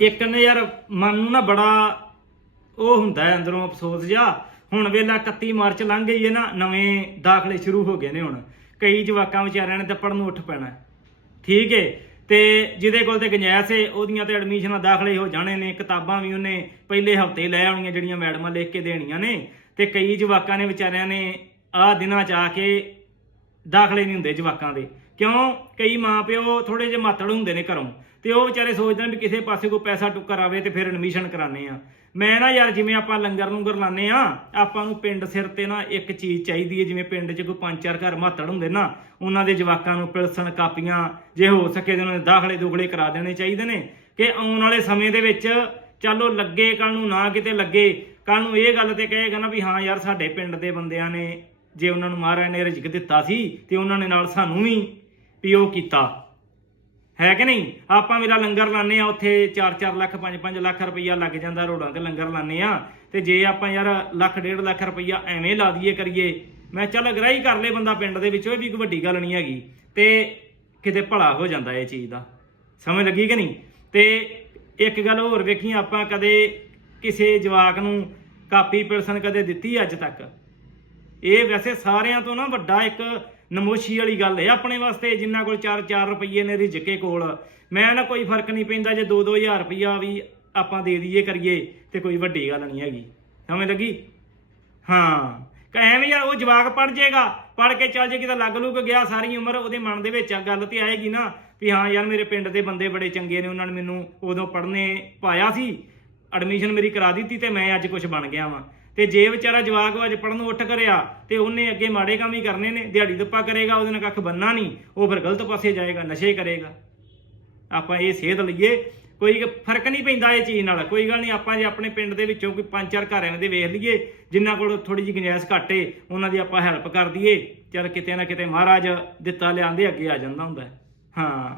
ਇੱਕ ਨੇ ਯਾਰ ਮਨ ਨੂੰ ਨਾ ਬੜਾ ਉਹ ਹੁੰਦਾ ਹੈ ਅੰਦਰੋਂ ਅਫਸੋਸ ਜਿਹਾ। ਹੁਣ ਵੇਲਾ 31 ਮਾਰਚ ਲੰਘ ਗਈ ਹੈ ਨਾ, ਨਵੇਂ ਦਾਖਲੇ ਸ਼ੁਰੂ ਹੋ ਗਏ ਨੇ ਹੁਣ। ਕਈ ਜਵਾਕਾਂ ਵਿਚਾਰਿਆਂ ਨੇ ਤਾਂ ਪੜਨ ਨੂੰ ਉੱਠ ਪੈਣਾ। ਠੀਕ ਹੈ ਤੇ ਜਿਹਦੇ ਕੋਲ ਤੇ ਗੁੰਜਾਇਸ਼ ਏ, ਉਹਦੀਆਂ ਤੇ ਐਡਮਿਸ਼ਨਾਂ ਦਾਖਲੇ ਹੋ ਜਾਣੇ ਨੇ, ਕਿਤਾਬਾਂ ਵੀ ਉਹਨੇ ਪਹਿਲੇ ਹਫ਼ਤੇ ਲੈ ਆਉਣੀਆਂ ਜਿਹੜੀਆਂ ਮੈਡਮਾਂ ਲਿਖ ਕੇ ਦੇਣੀਆਂ ਨੇ। ਤੇ ਕਈ ਜਵਾਕਾਂ ਨੇ ਵਿਚਾਰਿਆਂ ਨੇ ਆਹ ਦਿਨਾਂ ਚ ਆ ਕੇ ਦਾਖਲੇ ਨਹੀਂ ਹੁੰਦੇ ਜਵਾਕਾਂ ਦੇ। ਕਿਉਂ? ਕਈ ਮਾਪਿਓ ਥੋੜੇ ਜਿਹੇ ਮਾਤੜ ਹੁੰਦੇ ਨੇ ਘਰੋਂ। ਤੇ ਉਹ ਵਿਚਾਰੇ ਸੋਚਦੇ ਨੇ ਵੀ ਕਿਸੇ ਪਾਸੇ ਕੋਈ ਪੈਸਾ ਟੁੱਕਰ ਆਵੇ ਤੇ ਫਿਰ ਐਡਮਿਸ਼ਨ ਕਰਾਣੇ ਆ। ਮੈਂ ਨਾ ਯਾਰ ਜਿਵੇਂ ਆਪਾਂ ਲੰਗਰ ਲੰਗਰ ਲਾਣੇ ਆ, ਆਪਾਂ ਨੂੰ ਪਿੰਡ ਸਿਰ ਤੇ ਨਾ ਇੱਕ ਚੀਜ਼ ਚਾਹੀਦੀ ਹੈ, ਜਿਵੇਂ ਪਿੰਡ 'ਚ ਕੋਈ ਪੰਜ ਚਾਰ ਘਰ ਮਾਤੜ ਹੁੰਦੇ ਨਾ, ਉਹਨਾਂ ਦੇ ਜਵਾਕਾਂ ਨੂੰ ਪਿਲਸਣ ਕਾਪੀਆਂ ਜੇ ਹੋ ਸਕੇ ਤੇ ਉਹਨਾਂ ਦੇ ਦਾਖਲੇ ਦੁਖਲੇ ਕਰਾ ਦੇਣੇ ਚਾਹੀਦੇ ਨੇ ਕਿ ਆਉਣ ਵਾਲੇ ਸਮੇਂ ਦੇ ਵਿੱਚ ਚਲੋ ਲੱਗੇ ਕੱਲ ਨੂੰ ਨਾ ਕਿਤੇ ਲੱਗੇ। ਕੱਲ ਨੂੰ ਇਹ ਗੱਲ ਤੇ ਕਹੇਗਾ ਨਾ ਵੀ ਹਾਂ ਯਾਰ ਸਾਡੇ ਪਿੰਡ ਦੇ ਬੰਦਿਆਂ ਨੇ ਜੇ ਉਹਨਾਂ ਨੂੰ ਮਹਾਰਾਜ ਨੇ ਰਿਜ਼ਕ ਦਿੱਤਾ ਸੀ ਤੇ ਉਹਨਾਂ ਨੇ ਨਾਲ ਸਾਨੂੰ ਵੀ ਵੀ ਕੀਤਾ। ਹੈ ਕਿ ਨਹੀਂ? ਆਪਾਂ ਮੇਰਾ ਲੰਗਰ ਲਾਣੇ ਆ ਉੱਥੇ 4-4 ਲੱਖ 5-5 ਲੱਖ ਰੁਪਈਆ ਲੱਗ ਜਾਂਦਾ ਰੋਡਾਂ ਤੇ ਲੰਗਰ ਲਾਣੇ ਆ ਤੇ ਜੇ ਆਪਾਂ ਯਾਰ ਲੱਖ, ਡੇਢ ਲੱਖ ਰੁਪਈਆ ਐਵੇਂ ਲਾ ਦਈਏ ਕਰੀਏ, ਮੈਂ ਚੱਲ ਅਗਰਾਈ ਕਰ ਲੇ ਬੰਦਾ ਪਿੰਡ ਦੇ ਵਿੱਚੋਂ ਇਹ ਵੀ ਕੋਈ ਵੱਡੀ ਗੱਲ ਨਹੀਂ ਹੈਗੀ। ਤੇ ਕਿਤੇ ਭਲਾ ਹੋ ਜਾਂਦਾ ਇਹ ਚੀਜ਼ ਦਾ। ਸਮਝ ਲੱਗੀ ਕਿ ਨਹੀਂ? ਤੇ ਇੱਕ ਗੱਲ ਹੋਰ ਵੇਖੀ, ਆਪਾਂ ਕਦੇ ਕਿਸੇ ਜਵਾਕ ਨੂੰ ਕਾਪੀ, ਪਿਲਸਨ ਕਦੇ ਦਿੱਤੀ ਅੱਜ ਤੱਕ? ਇਹ ਵੈਸੇ ਸਾਰਿਆਂ ਤੋਂ ਨਾ ਵੱਡਾ ਇੱਕ ਨਮੋਸ਼ੀ ਵਾਲੀ ਗੱਲ ਹੈ ਆਪਣੇ ਵਾਸਤੇ ਜਿੰਨਾ ਕੋਲ 4-4 ਰੁਪਏ ਨੇ ਰਿਜਕੇ ਕੋਲ। ਮੈਂ ਨਾ ਕੋਈ ਫ਼ਰਕ ਨਹੀਂ ਪੈਂਦਾ, ਜੇ 2-2000 ਰੁਪਇਆ ਵੀ ਆਪਾਂ ਦੇ ਦਈਏ ਕਰੀਏ, ਤੇ ਕੋਈ ਵੱਡੀ ਗੱਲ ਨਹੀਂ ਹੈਗੀ। ਸਮਝ ਲੱਗੀ? ਹਾਂ। ਐਵੇਂ ਯਾਰ ਉਹ ਜਵਾਕ ਪੜ ਜਾਏਗਾ ਪੜ ਕੇ ਚੱਲ ਜੇ ਕਿਤੇ ਲੱਗ ਲੂਗ ਗਿਆ, ਸਾਰੀ ਉਮਰ ਉਹਦੇ ਮਨ ਦੇ ਵਿੱਚ ਗੱਲ ਤੇ ਆਏਗੀ ਨਾ ਵੀ ਹਾਂ ਯਾਰ ਮੇਰੇ ਪਿੰਡ ਦੇ ਬੰਦੇ ਬੜੇ ਚੰਗੇ ਨੇ, ਉਹਨਾਂ ਨੇ ਮੈਨੂੰ ਉਦੋਂ ਪੜ੍ਹਨੇ ਪਾਇਆ ਸੀ ਐਡਮਿਸ਼ਨ ਮੇਰੀ ਕਰਾ ਦਿੱਤੀ ਤੇ ਮੈਂ ਅੱਜ ਕੁਝ ਬਣ ਗਿਆ ਵਾਂ। ਤੇ ਜੇ ਵਿਚਾਰਾ ਜਵਾਕ ਅੱਜ ਪੜਨ ਨੂੰ ਉੱਠ ਕਰਿਆ ਤੇ ਉਹਨੇ ਅੱਗੇ ਮਾੜੇ ਕੰਮ ਹੀ ਕਰਨੇ ਨੇ, ਦਿਹਾੜੀ ਦੱਪਾ ਕਰੇਗਾ, ਉਹਦੇ ਨਾਲ ਕੱਖ ਬੰਨਾ ਨਹੀਂ, ਉਹ ਫਿਰ ਗਲਤ ਪਾਸੇ ਜਾਏਗਾ, ਨਸ਼ੇ ਕਰੇਗਾ। ਆਪਾਂ ਇਹ ਸੇਧ ਲਈਏ, ਕੋਈ ਫ਼ਰਕ ਨਹੀਂ ਪੈਂਦਾ ਇਹ ਚੀਜ਼ ਨਾਲ, ਕੋਈ ਗੱਲ ਨਹੀਂ, ਆਪਾਂ ਜੇ ਆਪਣੇ ਪਿੰਡ ਦੇ ਵਿੱਚੋਂ ਕੋਈ ਪੰਜ ਚਾਰ ਘਰ ਐਵੇਂ ਦੇ ਵੇਖ ਲਈਏ ਜਿਨ੍ਹਾਂ ਕੋਲ ਥੋੜੀ ਜਿਹੀ ਗੁੰਜਾਇਸ਼ ਘੱਟੇ ਉਹਨਾਂ ਦੀ ਆਪਾਂ ਹੈਲਪ ਕਰ ਦਈਏ, ਚਲ ਕਿਤੇ ਨਾ ਕਿਤੇ ਮਹਾਰਾਜ ਦਿੱਤਾ ਲਿਆਂਦੇ, ਅੱਗੇ ਆ ਜਾਂਦਾ ਹੁੰਦਾ। ਹਾਂ।